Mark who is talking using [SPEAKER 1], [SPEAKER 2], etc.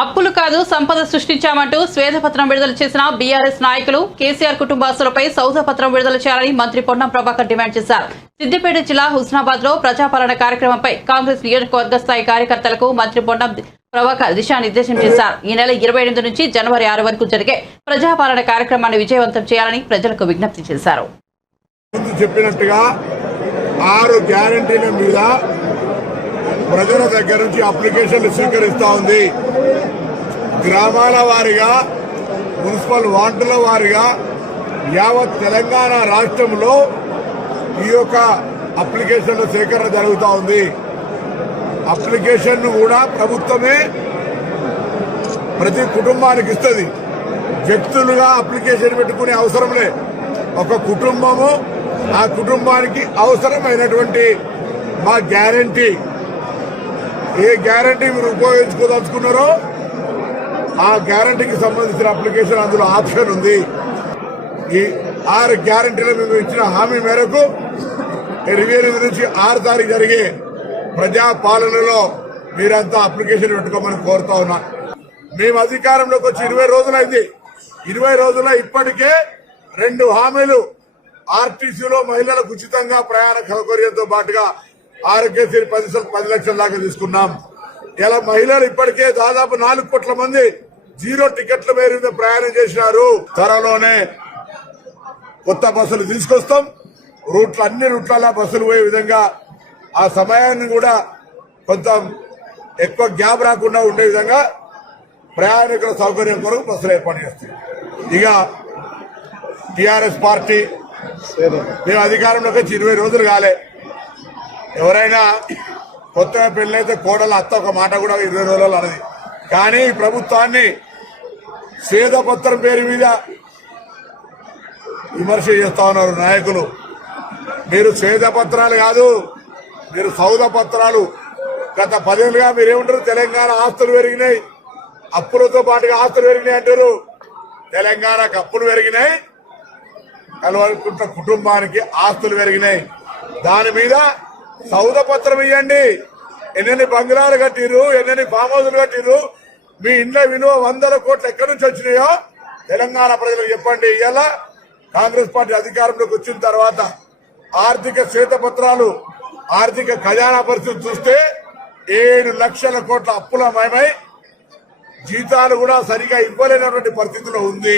[SPEAKER 1] అప్పులు కాదు సంపద సృష్టించామంటూ శ్వేతపత్రం విడుదల చేసిన బీఆర్ఎస్ నాయకులు కేసీఆర్ కుటుంబాస్తులపై సౌధపత్రం విడుదల చేయాలని మంత్రి పొన్నం ప్రభాకర్ డిమాండ్ చేశారు. సిద్దిపేట జిల్లా హుస్నాబాద్లో ప్రజాపాలన కార్యక్రమంపై కాంగ్రెస్ నియోజకవర్గ స్థాయి కార్యకర్తలకు మంత్రి పొన్నం ప్రభాకర్ దిశానిర్దేశం చేశారు. ఈ నెల ఇరవై ఎనిమిది నుంచి జనవరి ఆరు వరకు జరిగే ప్రజాపాలన కార్యక్రమాన్ని విజయవంతం చేయాలని ప్రజలకు విజ్ఞప్తి చేశారు.
[SPEAKER 2] చెప్పినట్టుగా ఆరు గ్యారంటీల మీద ప్రజల దగ్గర నుంచి అప్లికేషన్లు స్వీకరిస్తూ ఉంది. గ్రామాల వారిగా మున్సిపల్ వార్డుల వారిగా యావత్ తెలంగాణ రాష్ట్రంలో ఈ యొక్క అప్లికేషన్ల సేకరణ జరుగుతూ ఉంది. అప్లికేషన్ను కూడా ప్రభుత్వమే ప్రతి కుటుంబానికి ఇస్తుంది. వ్యక్తులుగా అప్లికేషన్ పెట్టుకునే అవసరం లే. ఒక కుటుంబము ఆ కుటుంబానికి అవసరమైనటువంటి మా గ్యారంటీ ఏ గ్యారంటీ మీరు ఉపయోగించుకోదలుచుకున్నారో ఆ గ్యారంటీకి సంబంధించిన అప్లికేషన్ అందులో ఆప్షన్ ఉంది. ఈ ఆరు గ్యారంటీలు మేము ఇచ్చిన హామీ మేరకు ఇరవై నుంచి ఆరు తారీఖు జరిగే ప్రజాపాలనలో మీరంతా అప్లికేషన్ పెట్టుకోమని కోరుతా ఉన్నా. మేము అధికారంలోకి వచ్చి ఇరవై రోజులైంది ఇరవై రోజుల ఇప్పటికే రెండు హామీలు ఆర్టీసీలో మహిళలకు ఉచితంగా ప్రయాణ సౌకర్యంతో పాటుగా ఆరోగ్యశ్రీ పది పది లక్షల దాకా తీసుకున్నాం. ఇలా మహిళలు ఇప్పటికే దాదాపు నాలుగు కోట్ల మంది జీరో టికెట్ల మేర మీద ప్రయాణం చేసినారు. త్వరలోనే కొత్త బస్సులు తీసుకొస్తాం. రూట్లు అన్ని రూట్లలో బస్సులు పోయే విధంగా ఆ సమయాన్ని కూడా కొంత ఎక్కువ గ్యాప్ రాకుండా ఉండే విధంగా ప్రయాణికుల సౌకర్యం కొరకు బస్సులు ఏర్పాటు చేస్తాయి ఇక టిఆర్ఎస్ పార్టీ మేము అధికారంలోకి వచ్చి ఇరవై రోజులు కాలే. ఎవరైనా కొత్తగా పెళ్ళైతే కోడలు అత్త ఒక మాట కూడా ఇరవై రోజులు అన్నది కానీ ఈ ప్రభుత్వాన్ని సేదపత్రం పేరు మీద విమర్శ చేస్తా ఉన్నారు నాయకులు. మీరు సేదపత్రాలు కాదు మీరు సౌద పత్రాలు. గత పదేళ్ళుగా మీరేమంటారు? తెలంగాణ ఆస్తులు పెరిగినాయి. అప్పులతో పాటుగా ఆస్తులు పెరిగినాయి అంటారు. తెలంగాణకు అప్పులు పెరిగినాయి. కలవనుకుంటున్న కుటుంబానికి ఆస్తులు పెరిగినాయి. దాని మీద సౌద పత్రం ఇవ్వండి ఎన్నెన్ని బంగ్లాలు కట్టిరు ఎన్నెన్ని ఫామ్ హౌసులు కట్టిరు మీ ఇండ్ల విలువ వందల కోట్లు ఎక్కడి నుంచి వచ్చినాయో తెలంగాణ ప్రజలకు చెప్పండి. ఇలా కాంగ్రెస్ పార్టీ అధికారంలోకి వచ్చిన తర్వాత ఆర్థిక శ్వేతపత్రాలు ఆర్థిక ఖజానా పరిస్థితి చూస్తే ఏడు లక్షల కోట్ల అప్పుల మయమై జీతాలు కూడా సరిగా ఇవ్వలేనటువంటి పరిస్థితిలో ఉంది.